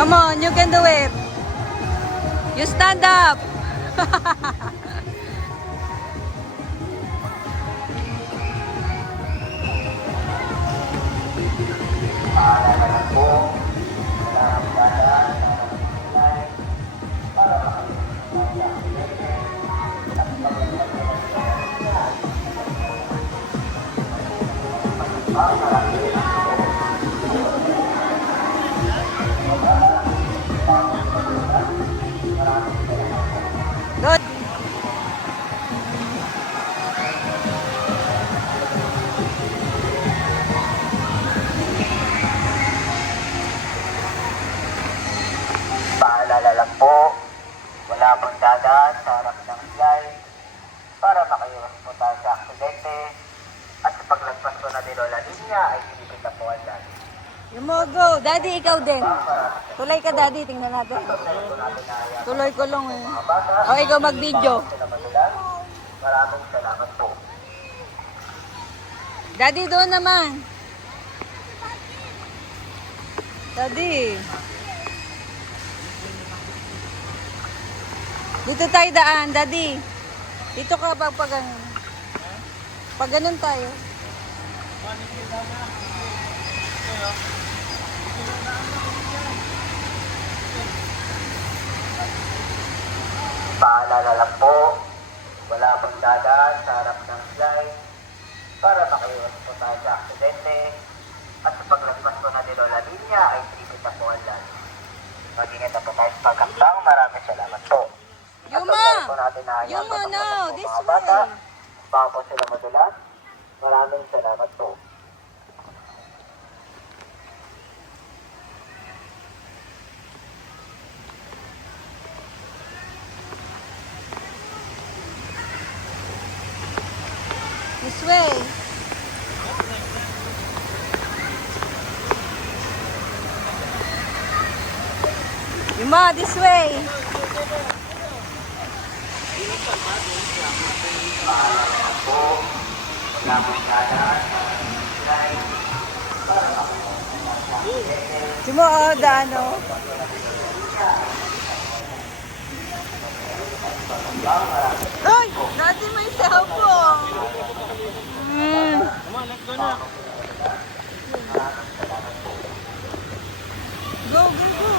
Come on, you can do it. You stand up. Good. Paalala lang po, wala pong dadaan sa harap ng slide para makaiwas po tayo sa aksidente at sa paglagpas po na ni Lola Linya ay pinipita po ang dahil. You mo go. Daddy, ikaw din. Tuloy ka, Daddy. Tingnan natin. Tuloy ko lang eh. O, ikaw mag-video. Maraming salamat po. Daddy, doon naman. Daddy. Dito tayo daan, Daddy. Dito ka pag ganun. Pag ganun tayo. Paalala lang po, wala pong dadaan sa harap ng slide para makaiwas po tayo sa aksidente at sa paglagpas po na ni Lola Linya ay pinipita po ang dahil. Mag-ingat na po tayo sa pagkakbang. Maraming salamat po. Yuma! Po natin na Yuma, no! This mga bata, way! baka po sila madulas. Maraming salamat po. This way. Yuma, this way. Yuma, oh, dano. Ay! Dati may cellphone. Come on, let's go na. Go, go, go.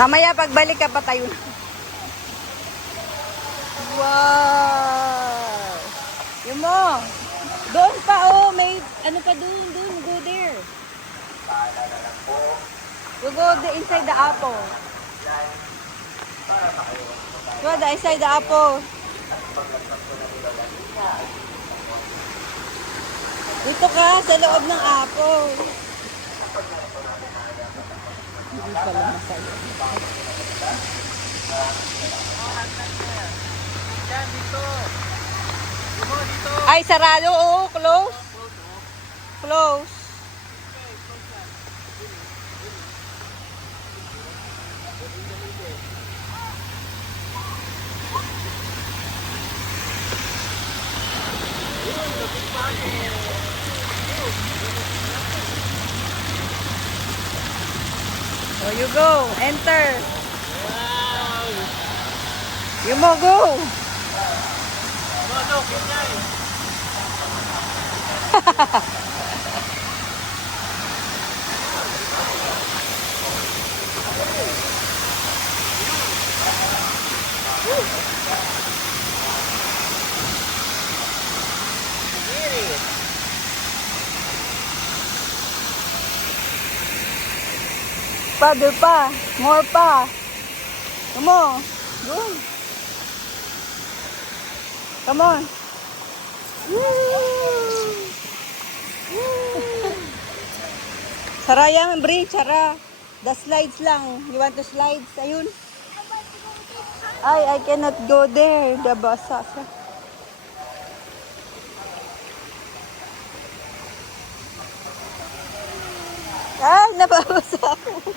Mamaya pagbalik ka pa tayo. Wow! Yun mo. Doon pa, oh. May ano pa doon. Doon. Go there. You go inside the apple. Go inside the apple. Dito ka sa loob ng apple. Hindi pala masaya. Yan, dito. Dito, dito. Ay, sarado. Oh, close. Close. Oh, you go. Enter. Wow. You mo go. Go, Kinyay. Father pa. More pa. Come on. Go. Come on. Sara yang bridge, sara. The slides lang. You want to slides? Ayun. I cannot go there. The basa. Ay, nababasa ako.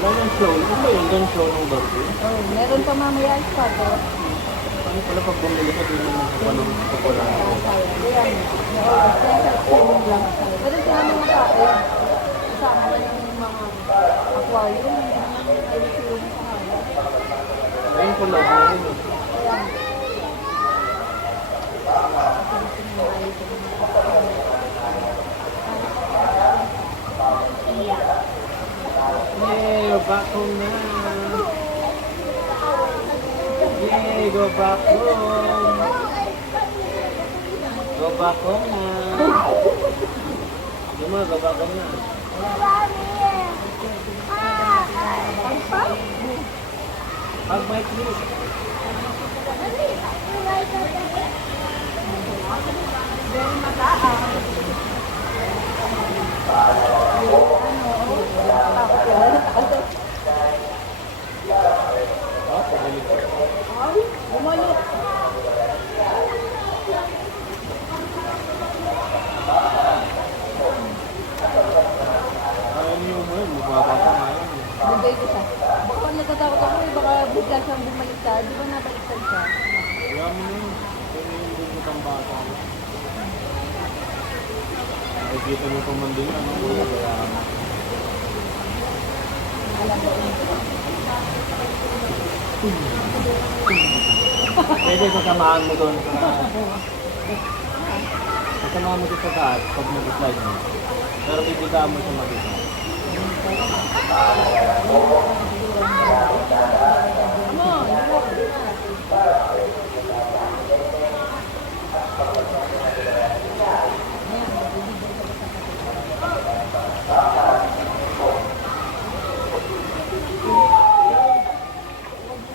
Wala nang show. Ano ba yung doon show ng birthday? Oh, meron pa mamaya sa to. Ano pala pag bumili ka din ng kapala? Ayan. Oo, lang. Pero sila mga tao. Kasama na yung mga aquarium. Ay, sila yung pangalan. Ayun pala, meron yun. Ayan. Yay, we're back home na. Yay, go back home. Go back home na. Yung mga, go back home na. Hug my please. Oh, pabalik ko. Bumalik. Ayaw niyo mo yun, mababa pa nga yun. Bigay ko siya. Baka natatakot ako eh. Baka bigla siyang bumaliktad. Di ba nabaliktad siya? Kaya mo na yun. Pero yung din ko pang bata. Nakikita mo pa man din yan, ano? Kaya pwede sasamahan mo doon sa... Sasamahan mo doon sa taas pag mag-slide mo. Pero bibigyan mo siya mag-slide.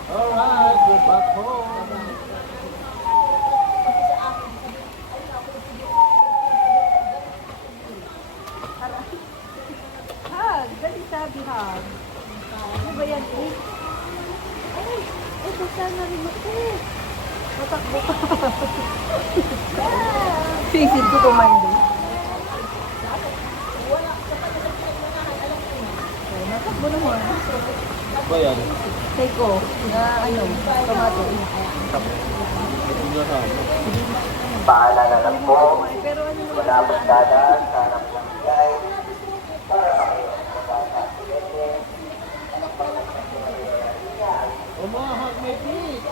Alright, we're back home. Hag! Dali sabi hag. Ano ba yan eh? Ay! Ay, basta na rin ako eh. Matakbo ka. Sisip ko kumando. Ay, natakbo naman. Ba yan? Teko, na ano, tomato. Ito na sa ano. Paalala lang po, Ay, pero ano naman wala pong dadaan sa harap ng slide para makaiwas po tayo sa aksidente. Umahag may feet.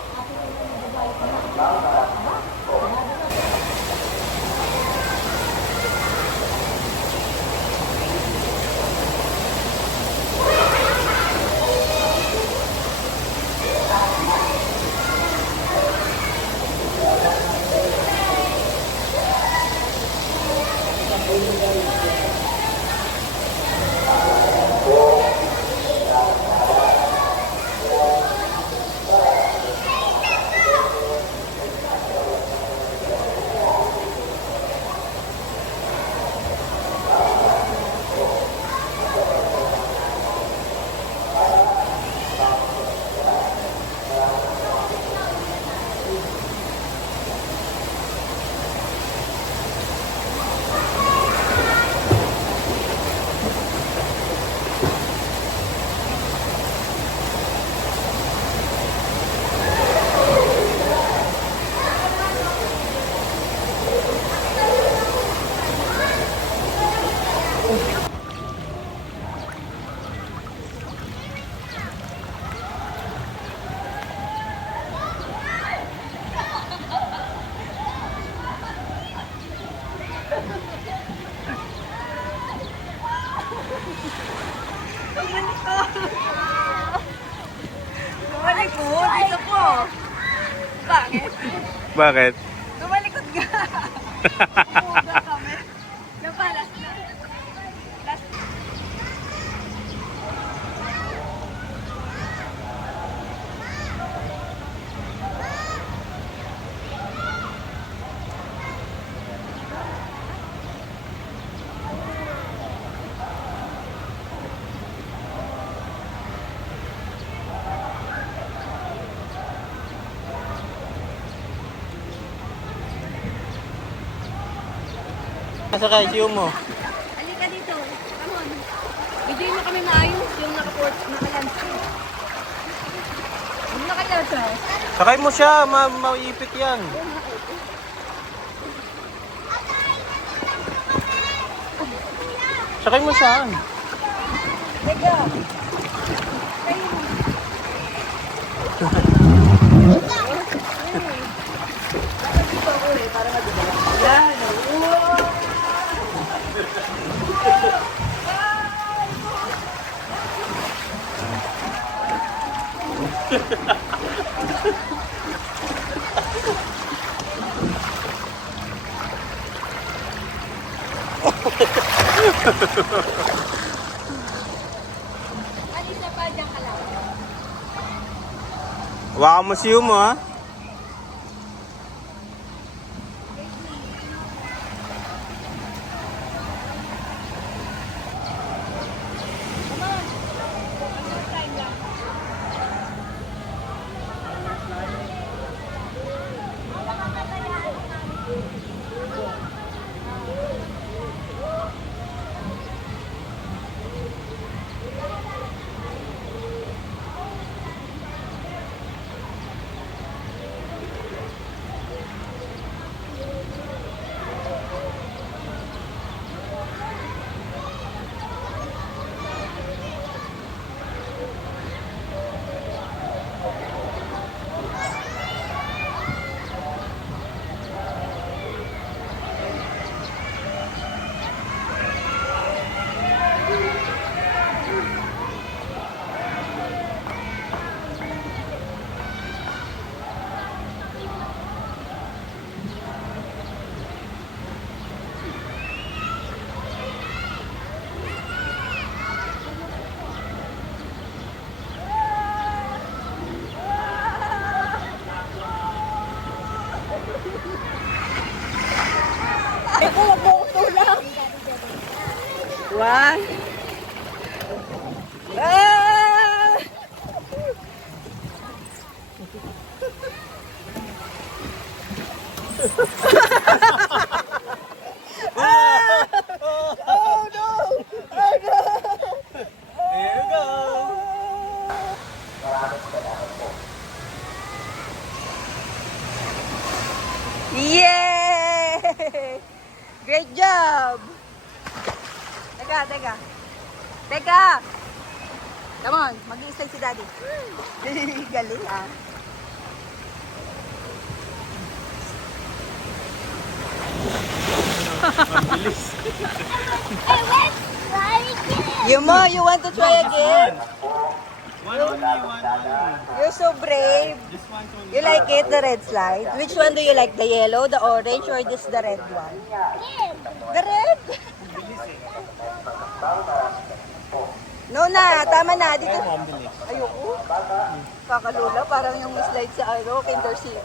Bumalik ko, dito po. Bakit? Bakit? Tumalikod ka. Umuga kami. Yung pa, last na. Last. Nasa kaisiyo mo. Halika dito. Come on. Video mo kami maayos, yung naka-landscape. Yung naka-landscape. Sakay mo siya, maipit yan. Sakay mo siya. Teka. Alisa pa dyan ka lang. Hawakan mo siyo mo, ha? One. Ah! Oh no! Oh no! There you go! Yay! Great job! Teka. Teka! Come on, mag-i-slide si Daddy. Galing ah. You want to try again? One only. You're so brave. Just one only. You like it, the red slide? Which one do you like? The yellow, the orange, or this the red one? The red? No na, tama na. Dito. Ayoko. Kakalula, parang yung slide sa Kinder City.